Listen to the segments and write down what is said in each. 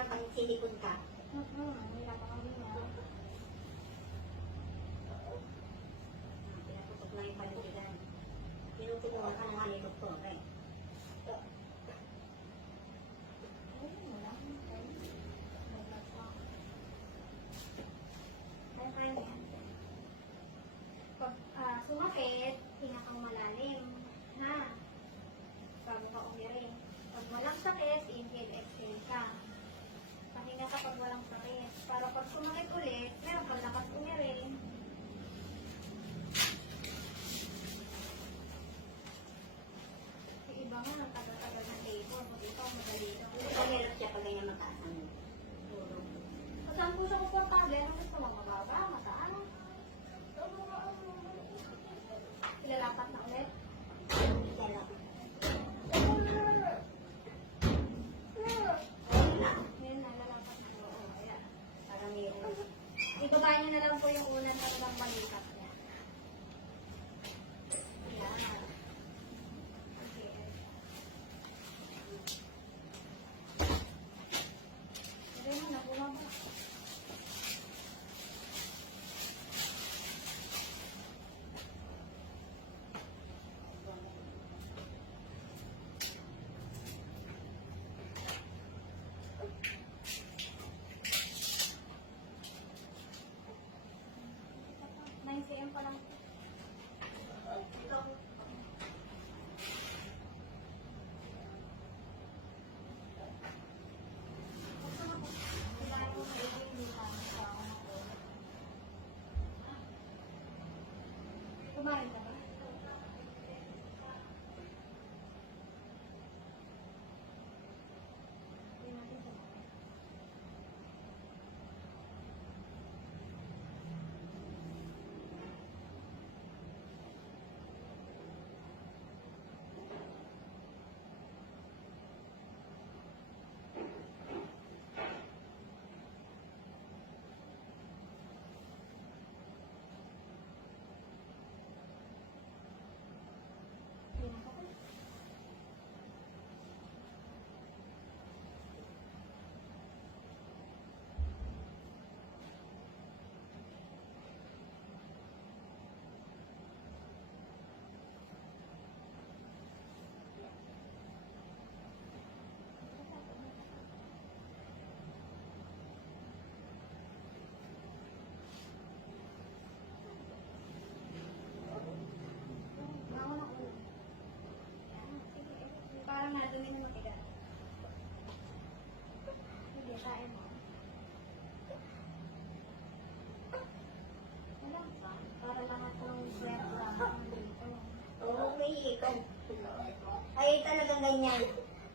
naman pag silikod ka. Hirap ako din na. Pinaputok lang yung palukigan. Tinutulungan ka naman yung doktor eh. Pag sumakit, hinga kang malalim. Ha? Bago ka umiri. Pag walang sakit, inhale, exhale ka. Pahinga ka pag walang sakit. Para pag sumakit ulit, meron pag lakas umiri. Yung iba nga, tagal-tagal ng labor. Pag ikaw, madali lang. Pumilot siya pag ganyan mataas ang tulog. Saan po siya kumpортable? Ano gusto mo? Mababa? Mataan? Ilalapat na ulit? Yan lang. Ngayon na, lalapat na. Oo, ayan. Parang meron. Ibaba niyo na lang po yung unan na lang balikat niya. Ayan. Okay. Ayan na, nakuha mo. cm pa lang. Kumain ka ba? Parang nadumi na matigas. Hindi, kain mo. Wala pa. Para lahat ng swerte lang dito. Oo, may ikon. Ay, talagang ganyan.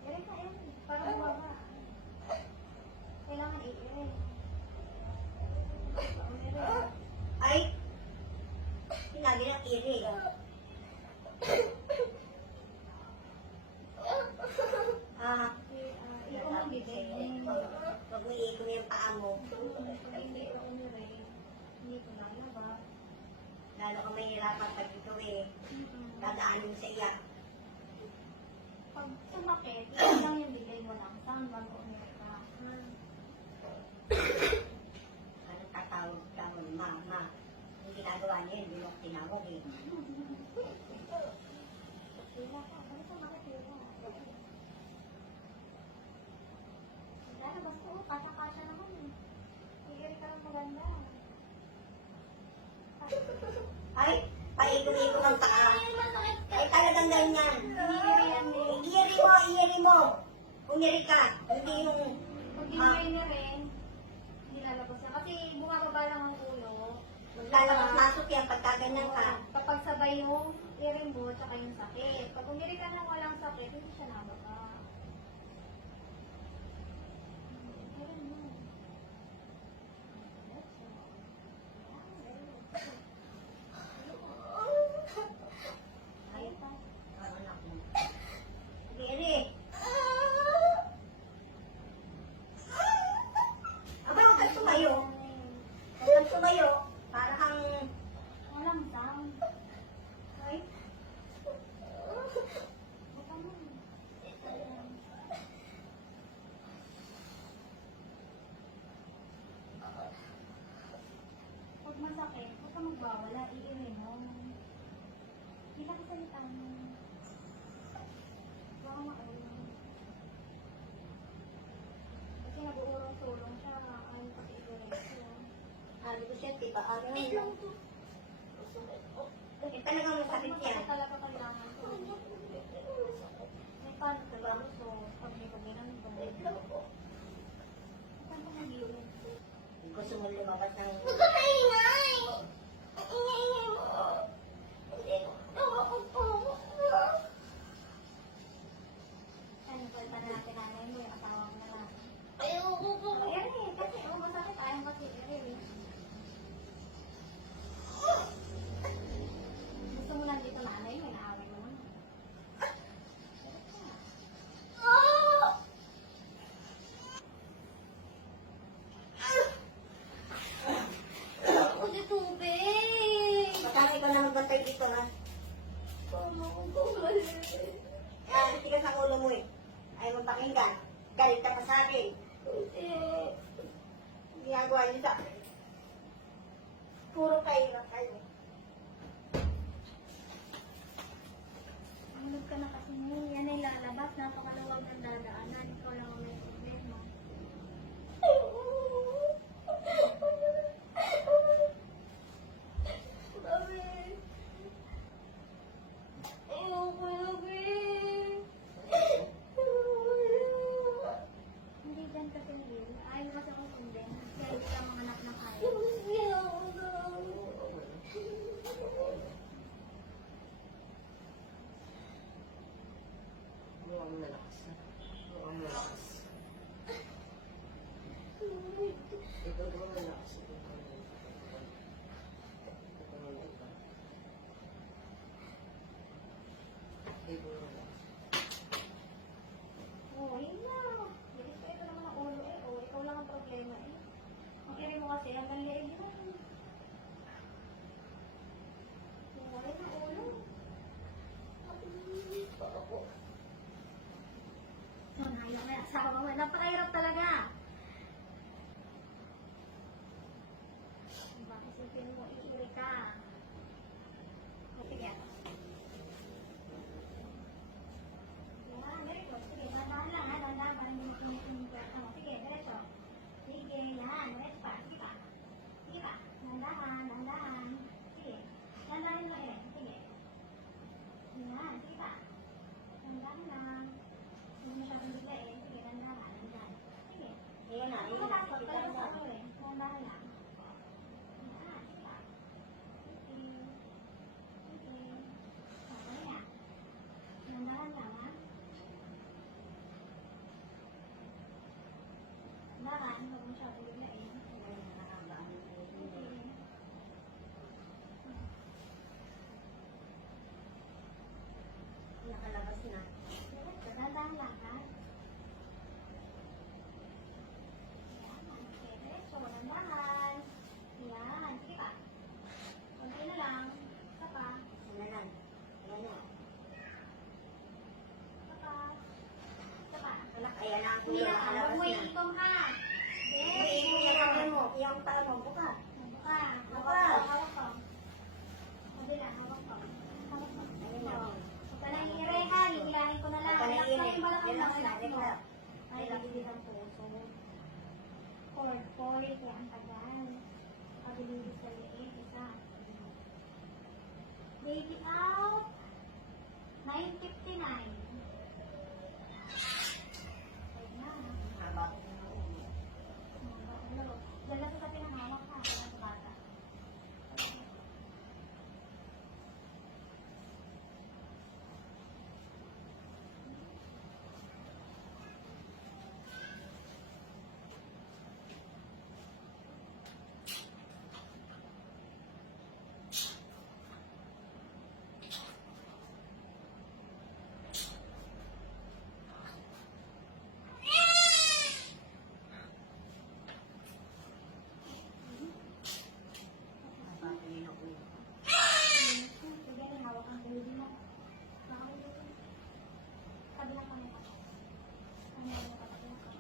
Ere ka, ere. Para bumaba. Kailangan i-ere. Ay! Sinabi ng iri. Ikaw ang bibig. Pag may ikon yung paa mo, Hindi ko umire. Hindi ko lalaba. lalo kang mahirapan pag ito eh. Dadaanin mo sa iya. Pag sumakit, ikaw lang yung bigay mo lang. Saan bago umire ka? Anong tatawag ka mo, ma. Yung ginagawa niya, hindi mo ako tinawag eh. Wala ka. Bakit sumakit yun? Wala, basta kasya-kasya naman eh. I-ere ka lang maganda. Ay, paikot-ikot ang paa. Ay, talagang ganyan. I-ere yan eh. Iiri mo. Umiri ka. Hindi yung, Pag ginire hindi lalabas na. Kasi bumababa lang ang ulo. maglalabas-masok yan pagka ganyan ka. Kapag sabay yung ere mo, tsaka yung sakit. Pag umiri ka nang walang sakit, hindi siya nababa. Ere mo. Ay, parang anak mo. Iiri. Aba, huwag kang tumayo. Huwag kang tumayo. Para kang, Walang sound. ay, Baka mo. sabi ko siya, tiba araw. Wait lang to. Eh, talagang masakit yan. Talaga kailangan ko. May paano talaga so pag hindi ko ginanto. Saan ko nag-iulit? Gusto mo lumabas ng... Huwag ka maingay! Ang ingay mo! Hindi ko ako. Ano po, itan natin nanay mo, yung asawa mo na lang. Ayoko po. Ayan eh, kasi masakit ayaw kasi eh. Gusto mo lang dito nanay mo, inaaway mo naman. Ako si tubig! Matama ikaw na magbantay dito, ha? Mama ko bumalik. Ah, tigas ang ulo mo, eh. Ayaw mo pakinggan. Galit ka pa sa akin. Ginagawa niyo sa akin. Puro kahirap kayo. Ano ka na kasi mo? Yan ay lalabas. Napakaluwag ng dadaanan. Ikaw lang ang may problema. Hindi dyan kasi Lil. Ayaw kasi akong sundin. Kaya hindi ka mga anak ng ayaw. Mukhang malakas na. Mukhang malakas. Ito naman malakas. Ito malakas. Oo, yun na. Bilis ka ito naman ang ulo eh. Oo, ikaw lang ang problema eh. Ang iri mo kasi, hanggang liig na. Oo, yun ang ulo. Nanayok na yung asawa mo. Napakahirap talaga. Bakit isipin mo, iiri ka. O, sige. Yan, diretso. Sige, dahan lang ha. Dahan, parang hindi mo o, sige, diretso. Sige, yan. Diretso pa. Sige pa. Sige pa. Dahan. Sige. Dahan lang eh. Sige. Yan, sige pa. Dahan lang. Hindi masyadong bigla eh. Sige, dahan. Sige. Ayan na, Ano ayan ka na. pa? Kita Tayo mo. sa ako eh. Dahan lang. Yan, sige pa. Sige. Sige. Okay na. Dahan lang ha. Dahan, huwag masyadong bigla eh. Sige. Nakalabas na. Dahan lang ha. Yan, sige, diretso, dahan. Yan, sige pa. Konti na lang. Isa pa. Ayan na lang. Ayan na. Isa pa. Isa pa. Anak, ayan na ang Hindi kuya. na, huwag Nakalabas mo na. iikom ka. Hindi, yung kamay mo. Yung paa mo. Buka. Buka. Hawak ko. Kabila, hawak ko. Hawak ko. Ayun na. Huwag ka nang iire ha, hihilahin ko na lang. Huwag ka nang Relax lang iire. yung balakang Relax mo, na, relax mo. relax. Ay, lagigil ang puso. Cord, kaya ang tagal. Pabilibis sa liit, isa. Baby out. 9:59. Ayun na. Haba. Diyan lang sa pinanghawak ka, wala sa bata. Haba. Ayun ang kuya. Sige, hawak ang baby mo. Kabilang kami pa. Ano yung kabilang kami?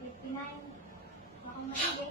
59. Akong nabigay.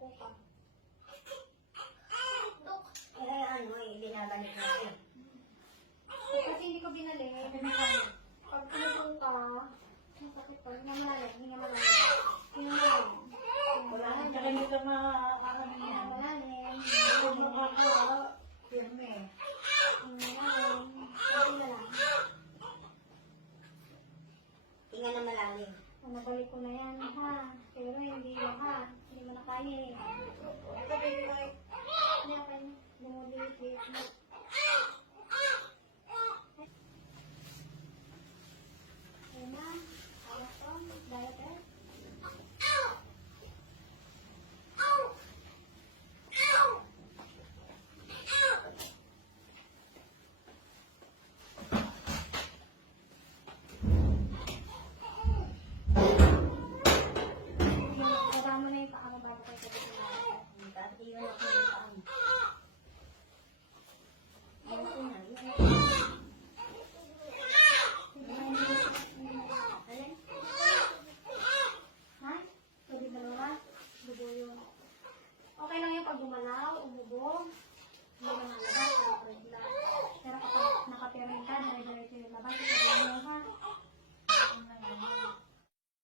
Umupo ka. Tok. Eh, ano eh, binabalik natin. Kasi hindi ko binalik. Pag umupong ka, masakit pa. Hinga malalim. Hinga malalim. Hinga malalim. Wala nang talaga ka makakano Hinga yan. malalim. Huwag mo makakala. Firme. Hinga malalim. Sabi na lang. Tinga na malalim. Nabalik ko na yan, ha? Pero hindi mo, ha? Hindi mo na kaya eh. Hindi na kaya. Dumulit-lit mo. Ayun na. Alas ko. Diet eh. Baba mo na yung paa mo bago kayo sabihin. Dati yun ako yung paan. Ayun ko na. Alin? Ha? Pwede dalawa? Dugo yun. Okay lang yung pag gumalaw, umubo.